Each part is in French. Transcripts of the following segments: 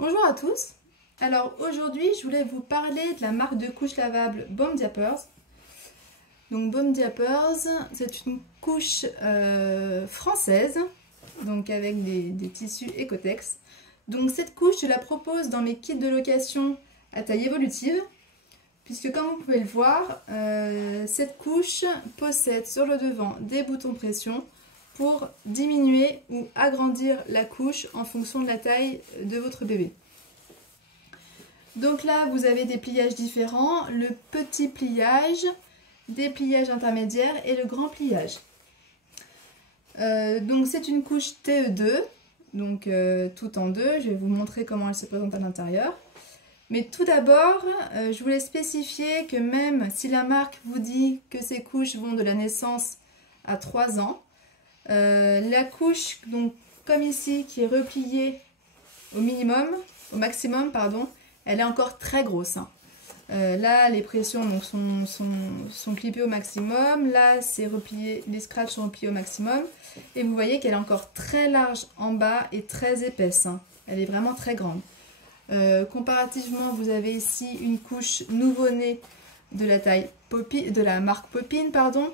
Bonjour à tous. Alors aujourd'hui je voulais vous parler de la marque de couches lavables Baume Diapers. Donc Baume Diapers, c'est une couche française, donc avec des tissus Ecotex. Donc cette couche je la propose dans mes kits de location à taille évolutive, puisque comme vous pouvez le voir, cette couche possède sur le devant des boutons pression pour diminuer ou agrandir la couche en fonction de la taille de votre bébé. Donc là vous avez des pliages différents, le petit pliage, des pliages intermédiaires et le grand pliage. Donc c'est une couche TE2, donc tout en deux, je vais vous montrer comment elle se présente à l'intérieur. Mais tout d'abord, je voulais spécifier que même si la marque vous dit que ces couches vont de la naissance à 3 ans, la couche, donc comme ici, qui est repliée au maximum, pardon, elle est encore très grosse. Hein. Là, les pressions donc, sont clippées au maximum. Là, c'est replié, les scratchs sont repliés au maximum. Et vous voyez qu'elle est encore très large en bas et très épaisse. Hein. Elle est vraiment très grande. Comparativement, vous avez ici une couche nouveau-né de la taille de la marque Poppin, pardon.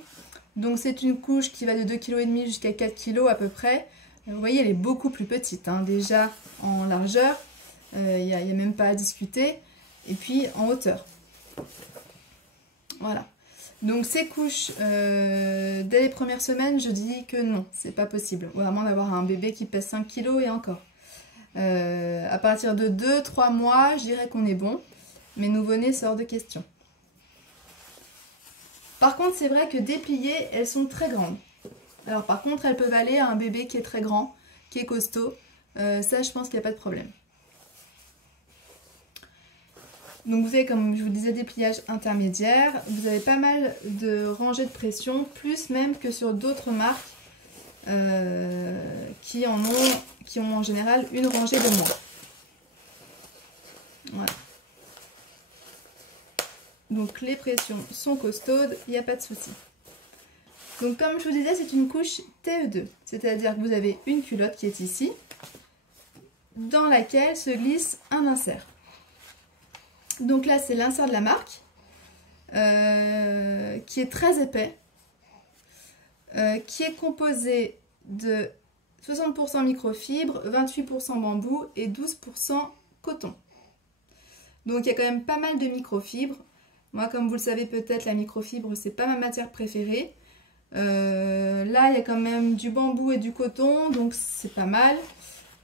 Donc c'est une couche qui va de 2,5 kg jusqu'à 4 kg à peu près. Vous voyez, elle est beaucoup plus petite, hein, déjà en largeur. Il n'y a même pas à discuter. Et puis en hauteur. Voilà. Donc ces couches, dès les premières semaines, je dis que non, c'est pas possible. Vraiment d'avoir un bébé qui pèse 5 kg et encore. À partir de 2-3 mois, je dirais qu'on est bon. Mais nouveau-né, c'est hors de question. Par contre, c'est vrai que dépliées, elles sont très grandes. Alors par contre, elles peuvent aller à un bébé qui est très grand, qui est costaud. Ça, je pense qu'il n'y a pas de problème. Donc vous avez, comme je vous disais, des pliages intermédiaires. Vous avez pas mal de rangées de pression, plus même que sur d'autres marques qui ont en général une rangée de moins. Voilà. Donc les pressions sont costaudes, il n'y a pas de souci. Donc comme je vous disais, c'est une couche TE2. C'est-à-dire que vous avez une culotte qui est ici, dans laquelle se glisse un insert. Donc là, c'est l'insert de la marque, qui est très épais, qui est composé de 60% microfibre, 28% bambou et 12% coton. Donc il y a quand même pas mal de microfibre. Moi, comme vous le savez peut-être, la microfibre, c'est pas ma matière préférée. Là, il y a quand même du bambou et du coton, donc c'est pas mal.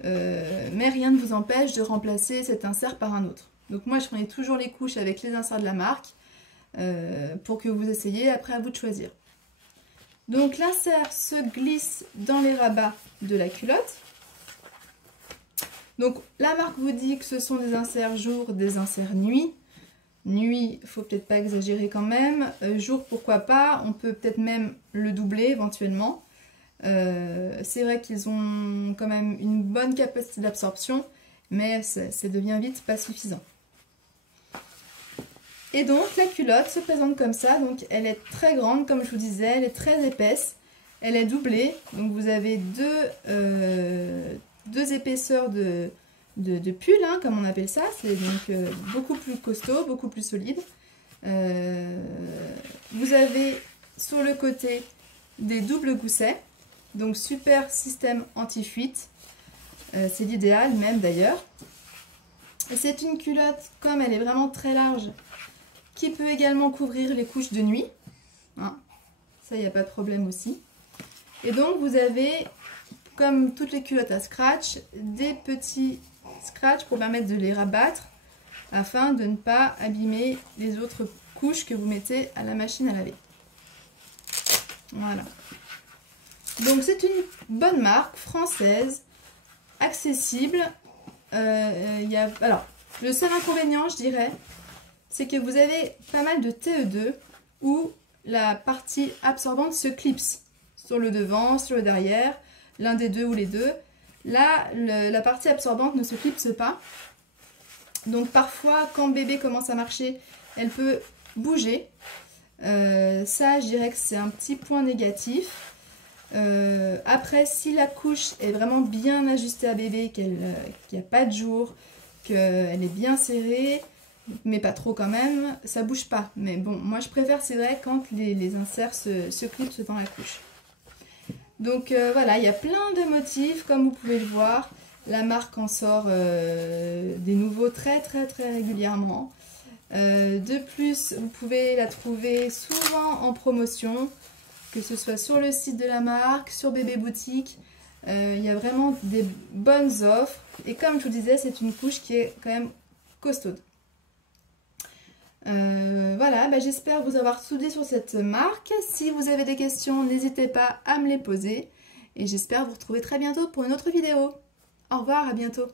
Mais rien ne vous empêche de remplacer cet insert par un autre. Donc moi, je prenais toujours les couches avec les inserts de la marque pour que vous essayiez. Après, à vous de choisir. Donc l'insert se glisse dans les rabats de la culotte. Donc la marque vous dit que ce sont des inserts jour, des inserts nuit. Nuit, il faut peut-être pas exagérer quand même. Jour, pourquoi pas. On peut peut-être même le doubler éventuellement. C'est vrai qu'ils ont quand même une bonne capacité d'absorption, mais ça devient vite pas suffisant. Et donc la culotte se présente comme ça. Donc elle est très grande, comme je vous disais, elle est très épaisse. Elle est doublée. Donc vous avez deux épaisseurs de pull, hein, comme on appelle ça. C'est donc beaucoup plus costaud, beaucoup plus solide. Vous avez sur le côté des doubles goussets. Donc super système anti-fuite. C'est l'idéal même d'ailleurs. Et c'est une culotte, comme elle est vraiment très large, qui peut également couvrir les couches de nuit. Hein, ça, il n'y a pas de problème aussi. Et donc vous avez, comme toutes les culottes à scratch, des petits scratch pour permettre de les rabattre afin de ne pas abîmer les autres couches que vous mettez à la machine à laver. Voilà. Donc c'est une bonne marque française, accessible. Alors, le seul inconvénient, je dirais, c'est que vous avez pas mal de TE2 où la partie absorbante se clipse sur le devant, sur le derrière, l'un des deux ou les deux. Là, la partie absorbante ne se clipse pas. Donc parfois, quand bébé commence à marcher, elle peut bouger. Ça, je dirais que c'est un petit point négatif. Après, si la couche est vraiment bien ajustée à bébé, qu'il n'y a pas de jour, qu'elle est bien serrée, mais pas trop quand même, ça bouge pas. Mais bon, moi je préfère, c'est vrai, quand les inserts se clipsent dans la couche. Donc voilà, il y a plein de motifs, comme vous pouvez le voir. La marque en sort des nouveaux très régulièrement. De plus, vous pouvez la trouver souvent en promotion, que ce soit sur le site de la marque, sur Bébé Boutique. Il y a vraiment des bonnes offres. Et comme je vous disais, c'est une couche qui est quand même costaude. Voilà, j'espère vous avoir tout dit sur cette marque. Si vous avez des questions, n'hésitez pas à me les poser. Et j'espère vous retrouver très bientôt pour une autre vidéo. Au revoir, à bientôt.